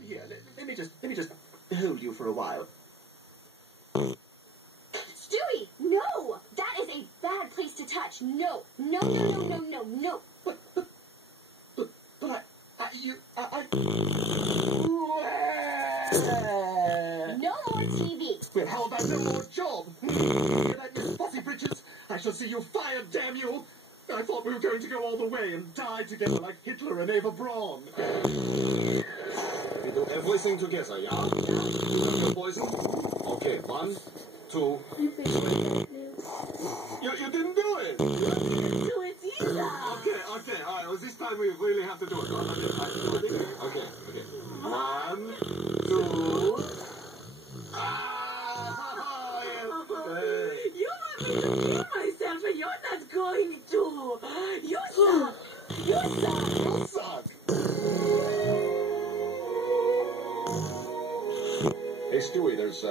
Come here. Let me just hold you for a while. Stewie, no! That is a bad place to touch. No. No. But No more TV. Well, how about no more job? Hear that, Miss Bossy Bridges? I shall see you fired, damn you! I thought we were going to go all the way and die together like Hitler and Eva Braun. We do everything together, yeah? You got your poison? Okay, 1, 2, 3. You didn't do it! Do it either. Okay, alright, well, this time we really have to do it. Okay. 1, 2... You want me to kill myself, but you're not going to. You suck. You suck! Hey, Stewie, there's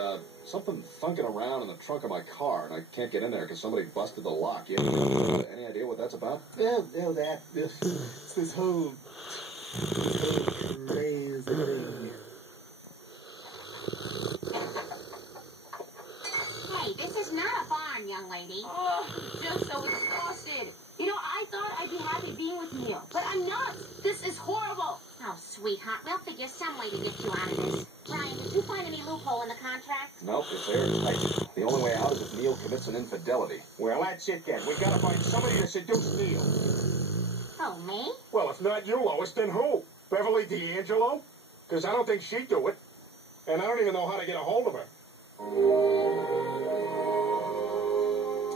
something funking around in the trunk of my car, and I can't get in there because somebody busted the lock. You have any idea what that's about? It's this whole crazy thing. Hey, this is not a barn, young lady. Oh, I'm just so exhausted. You know, I thought I'd be happy being with Neil, but I'm not. This is horrible. Oh, sweetheart, we'll figure some way to get you out of this. Brian, did you find any loophole in the contract? Nope, it's airtight. The only way out is if Neil commits an infidelity. Well, that's it then. We gotta find somebody to seduce Neil. Oh, me? Well, if not you, Lois, then who? Beverly D'Angelo? Because I don't think she'd do it. And I don't even know how to get a hold of her.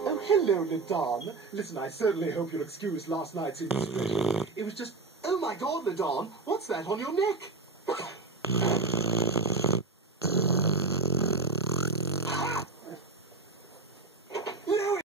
Oh, hello, Ladon. Listen, I certainly hope you'll excuse last night's indiscretion. It was just... Oh, my God, Ladon, what's that on your neck?